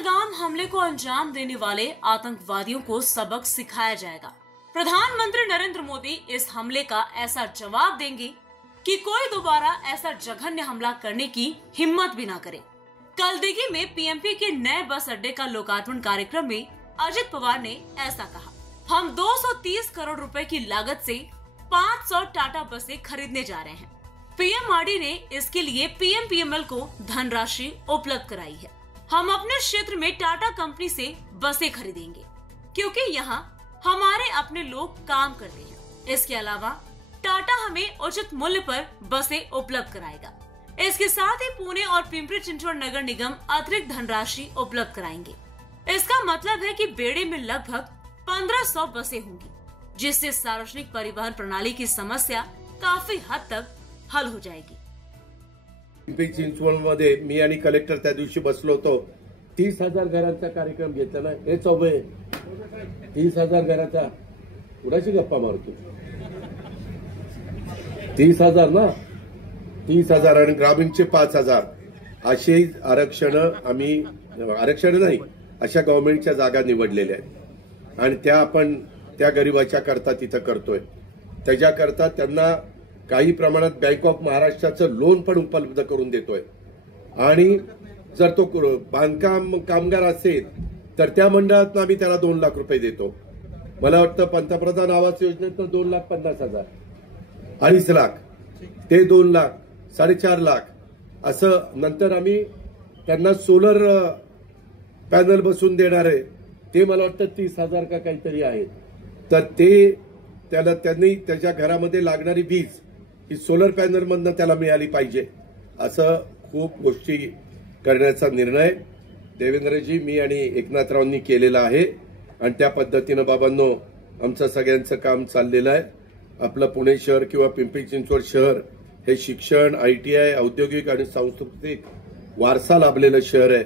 पहलगाम हमले को अंजाम देने वाले आतंकवादियों को सबक सिखाया जाएगा। प्रधानमंत्री नरेंद्र मोदी इस हमले का ऐसा जवाब देंगे कि कोई दोबारा ऐसा जघन्य हमला करने की हिम्मत भी ना करे। कल दिल्ली में पीएमपी के नए बस अड्डे का लोकार्पण कार्यक्रम में अजित पवार ने ऐसा कहा, हम 230 करोड़ रुपए की लागत से 500 टाटा बसें खरीदने जा रहे हैं। पीएमआरडी ने इसके लिए पीएमपीएमएल को धनराशि उपलब्ध कराई है। हम अपने क्षेत्र में टाटा कंपनी से बसें खरीदेंगे क्योंकि यहाँ हमारे अपने लोग काम करते हैं। इसके अलावा टाटा हमें उचित मूल्य पर बसें उपलब्ध कराएगा। इसके साथ ही पुणे और पिंपरी चिंचवड नगर निगम अतिरिक्त धनराशि उपलब्ध कराएंगे। इसका मतलब है कि बेड़े में लगभग 1500 बसें होंगी, जिससे सार्वजनिक परिवहन प्रणाली की समस्या काफी हद तक हल हो जाएगी। पिंपरी चिंचवडमध्ये मी आणि कलेक्टर त्या दिवशी बसलो होतो। 30,000 घरांचा कार्यक्रम घेतला ना, हे चौबे 30,000 घराचा कुणाची गप्पा मारतो? 30,000 ना, 30,000 आणि ग्रामीणचे 5,000 असे आरक्षण आम्ही आरक्षण नाही अशा गव्हर्नमेंटच्या जागा निवडलेल्या आहेत आणि त्या आपण त्या गरिबाच्या करता तिथं करतोय। त्याच्याकरता त्यांना काही प्रमाणात बँक ऑफ महाराष्ट्राचं लोन पण उपलब्ध करून देतोय आणि जर तो बांधकाम कामगार असेल तर त्या मंडळात आम्ही त्याला 2 लाख रुपये देतो। मला वाटतं पंतप्रधान आवास योजनेतनं 2,50,000, 2.5 लाख ते 2 लाख, 4.5 लाख असं नंतर आम्ही त्यांना सोलर पॅनल बसून देणार आहे। ते मला वाटतं 30,000 का काहीतरी आहे। तर ते त्याला त्यांनी त्याच्या घरामध्ये लागणारी वीज ही सोलर पॅनल मधनं त्याला मिळाली पाहिजे, असं खूप गोष्टी करण्याचा निर्णय देवेंद्रजी मी आणि एकनाथरावांनी केलेला आहे आणि त्या पद्धतीनं बाबांनो आमचं सगळ्यांचं काम चाललेलं आहे। आपलं पुणे शहर किंवा पिंपरी चिंचवड शहर हे शिक्षण, आयटीआय, औद्योगिक आणि सांस्कृतिक वारसा लाभलेलं शहर आहे।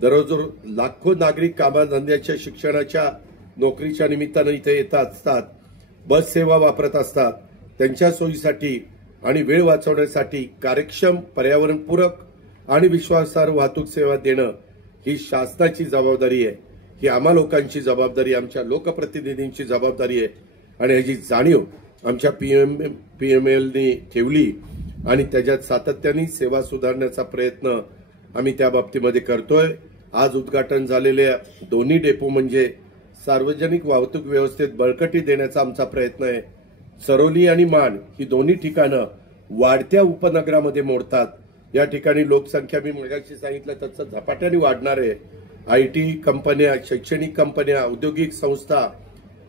दररोज लाखो नागरिक कामधंद्याच्या, शिक्षणाच्या, नोकरीच्या निमित्तानं इथे येत असतात, बस सेवा वापरत असतात। त्यांच्या सोयीसाठी आणि वेळ वाचवण्यासाठी कार्यक्षम, पर्यावरणपूरक आणि विश्वासार्ह वाहतूक सेवा देणं ही शासनाची जबाबदारी आहे। ही आम्हा लोकांची जबाबदारी, आमच्या लोकप्रतिनिधींची जबाबदारी आहे आणि याची जाणीव आमच्या पीएमएलनी ठेवली आणि त्याच्यात सातत्याने सेवा सुधारण्याचा प्रयत्न आम्ही त्या बाबतीमध्ये करतोय। आज उद्घाटन झालेल्या दोन्ही डेपो म्हणजे सार्वजनिक वाहतूक व्यवस्थेत बळकटी देण्याचा आमचा प्रयत्न आहे। सरोली आणि मान ही दोन्ही ठिकाणं वाढत्या उपनगरामध्ये मोडतात। या ठिकाणी लोकसंख्या मी मगाशी सांगितलं तसं झपाट्याने वाढणार आहे। आयटी कंपन्या, शैक्षणिक कंपन्या, औद्योगिक संस्था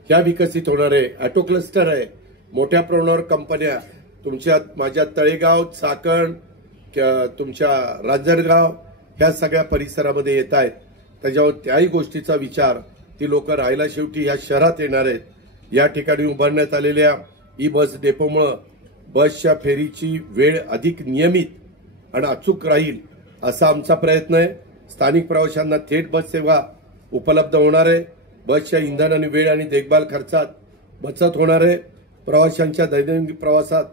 ह्या विकसित होणार आहे। ऑटो क्लस्टर आहे, मोठ्या प्रमाणावर कंपन्या तुमच्या माझ्या तळेगाव, चाकण, तुमच्या रांजणगाव ह्या सगळ्या परिसरामध्ये येत आहेत। त्याच्यावर त्याही गोष्टीचा विचार ती लोक राहायला शेवटी ह्या शहरात येणार आहेत। या ठिकाणी उभारण्यात आलेल्या ई बस डेपोमुळे बसच्या फेरीची वेळ अधिक नियमित आणि अचूक राहील असा आमचा प्रयत्न आहे। स्थानिक प्रवाशांना थेट बस सेवा उपलब्ध होणार आहे। बसच्या इंधन आणि वेळ आणि देखभाल खर्चात बचत होणार आहे। प्रवाशांच्या दैनंदिन प्रवासात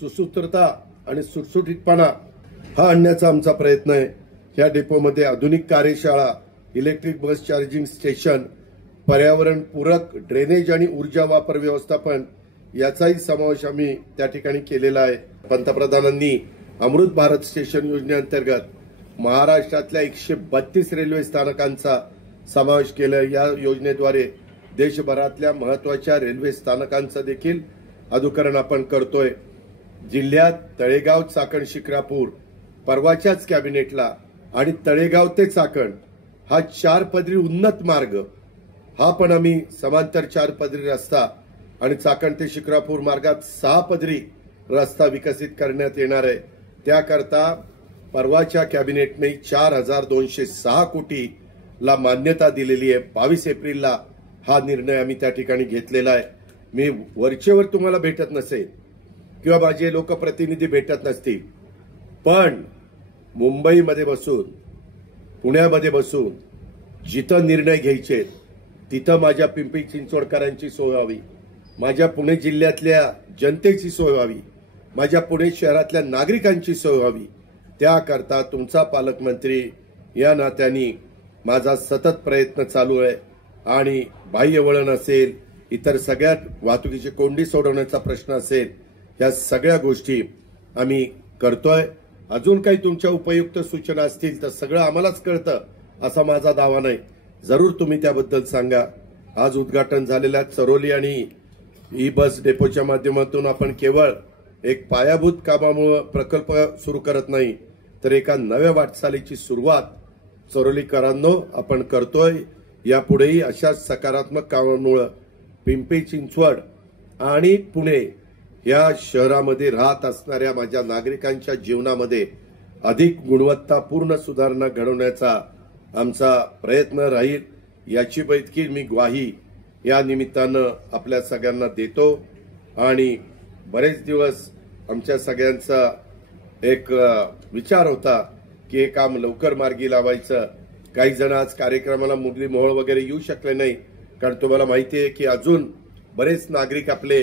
सुसूत्रता आणि सुटसुटीतपणा हा आणण्याचा आमचा प्रयत्न आहे। या डेपोमध्ये आधुनिक कार्यशाळा, इलेक्ट्रिक बस चार्जिंग स्टेशन, पर्यावरणपूरक ड्रेनेज आणि ऊर्जा वापर व्यवस्थापन याचाही समावेश आम्ही त्या ठिकाणी केलेला आहे। पंतप्रधानांनी अमृत भारत स्टेशन योजनेअंतर्गत महाराष्ट्रातल्या 132 रेल्वे स्थानकांचा समावेश केला। या योजनेद्वारे देशभरातल्या महत्वाच्या रेल्वे स्थानकांचं देखील अनुकरण आपण करतोय। जिल्ह्यात तळेगाव, चाकण, शिक्रापूर परवाच्याच कॅबिनेटला आणि तळेगाव ते चाकण हा 4 पदरी उन्नत मार्ग हा पण आम्ही समांतर 4 पदरी रस्ता आणि चाकण ते शिक्रापूर मार्गात 6 पदरी रस्ता विकसित करण्यात येणार आहे। त्याकरता परवाच्या कॅबिनेटने 4,206 कोटीला मान्यता दिलेली आहे। 22 एप्रिलला हा निर्णय आम्ही त्या ठिकाणी घेतलेला आहे। मी वरचेवर तुम्हाला भेटत नसेल किंवा माझे लोकप्रतिनिधी भेटत नसतील, पण मुंबईमध्ये बसून, पुण्यामध्ये बसून जिथं निर्णय घ्यायचे तिथं माझ्या पिंपरी चिंचवडकरांची सोय व्हावी, माझ्या पुणे जिल्ह्यातल्या जनतेची सोय व्हावी, माझ्या पुणे शहरातल्या नागरिकांची सोय व्हावी, त्याकरता तुमचा पालकमंत्री या नात्याने माझा सतत प्रयत्न चालू आहे आणि बाह्य वळण असेल, इतर सगळ्या वाहतुकीची कोंडी सोडवण्याचा प्रश्न असेल, या सगळ्या गोष्टी आम्ही करतोय. अजून काही तुमच्या उपयुक्त सूचना असतील तर सगळं आम्हालाच कळतं असा माझा दावा नाही. जरूर तुम्ही त्याबद्दल सांगा. आज उद्घाटन झालेल्या चरोली आणि ई बस डेपोच्या माध्यमातून आपण केवळ एक पायाभूत कामामुळे प्रकल्प सुरू करत नाही, तर एका नव्या वाटचालीची सुरुवात चरोलीकरांनो आपण करतोय. यापुढेही अशाच सकारात्मक कामांमुळे पिंपरी चिंचवड आणि पुणे या शहरामध्ये राहत असणाऱ्या माझ्या नागरिकांच्या जीवनामध्ये अधिक गुणवत्तापूर्ण सुधारणा घडवण्याचा आमचा प्रयत्न राहील, याची देखील मी ग्वाही या निमित्तानं आपल्या सगळ्यांना देतो. आणि बरेच दिवस आमच्या सगळ्यांचा एक विचार होता की हे काम लवकर मार्गी लावायचं. काही जण आज कार्यक्रमाला मुरली मोहोळ वगैरे येऊ शकले नाही, कारण तुम्हाला माहिती आहे की अजून बरेच नागरिक आपले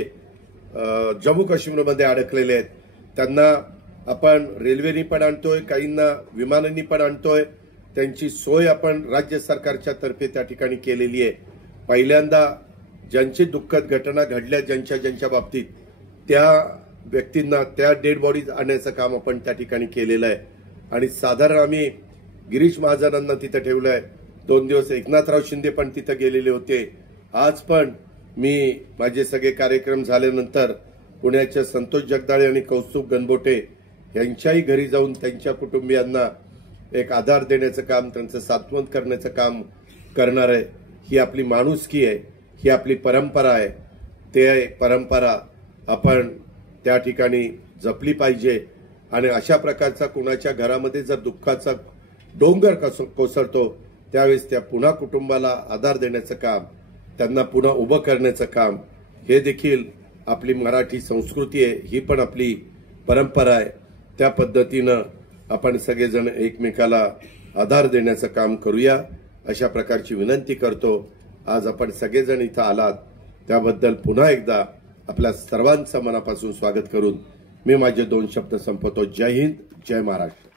जम्मू काश्मीरमध्ये अडकलेले आहेत. त्यांना आपण रेल्वेनी पण आणतोय, काहींना विमानांनी पण आणतोय. त्यांची सोय आपण राज्य सरकारच्या तर्फे त्या ठिकाणी केलेली आहे. पहिल्यांदा ज्यांची दुःखद घटना घडल्या ज्यांच्या बाबतीत, त्या व्यक्तींना त्या डेड बॉडीज आणण्याचं काम आपण त्या ठिकाणी केलेलं आहे. आणि साधारण आम्ही गिरीश महाजनांना तिथं ठेवलं आहे. 2 दिवस एकनाथराव शिंदे पण तिथं गेलेले होते. आज पण मी माझे सगळे कार्यक्रम झाल्यानंतर पुण्याच्या संतोष जगदाळे आणि कौस्तुभ गणबोटे यांच्याही घरी जाऊन त्यांच्या कुटुंबियांना एक आधार देण्याचं काम, त्यांचं सांत्वन करण्याचं काम करणार आहे. ही आपली माणुसकी आहे, ही आपली परंपरा आहे. ते परंपरा आपण त्या ठिकाणी जपली पाहिजे. आणि अशा प्रकारचा कुणाच्या घरामध्ये जर दुःखाचा डोंगर कोसळतो त्यावेळेस त्या पुन्हा कुटुंबाला आधार देण्याचं काम, त्यांना पुन्हा उभं करण्याचं काम, हे देखील आपली मराठी संस्कृती आहे, ही पण आपली परंपरा आहे. त्या पद्धतीनं आपण सगळेजण एकमेकाला आधार देण्याचं काम करूया, अशा प्रकारची विनंती करतो. आज आपण सगळेजण इथं आलात त्याबद्दल पुन्हा एकदा आपल्या सर्वांचं मनापासून स्वागत करून मी माझे 2 शब्द संपवतो. जय हिंद, जय महाराष्ट्र.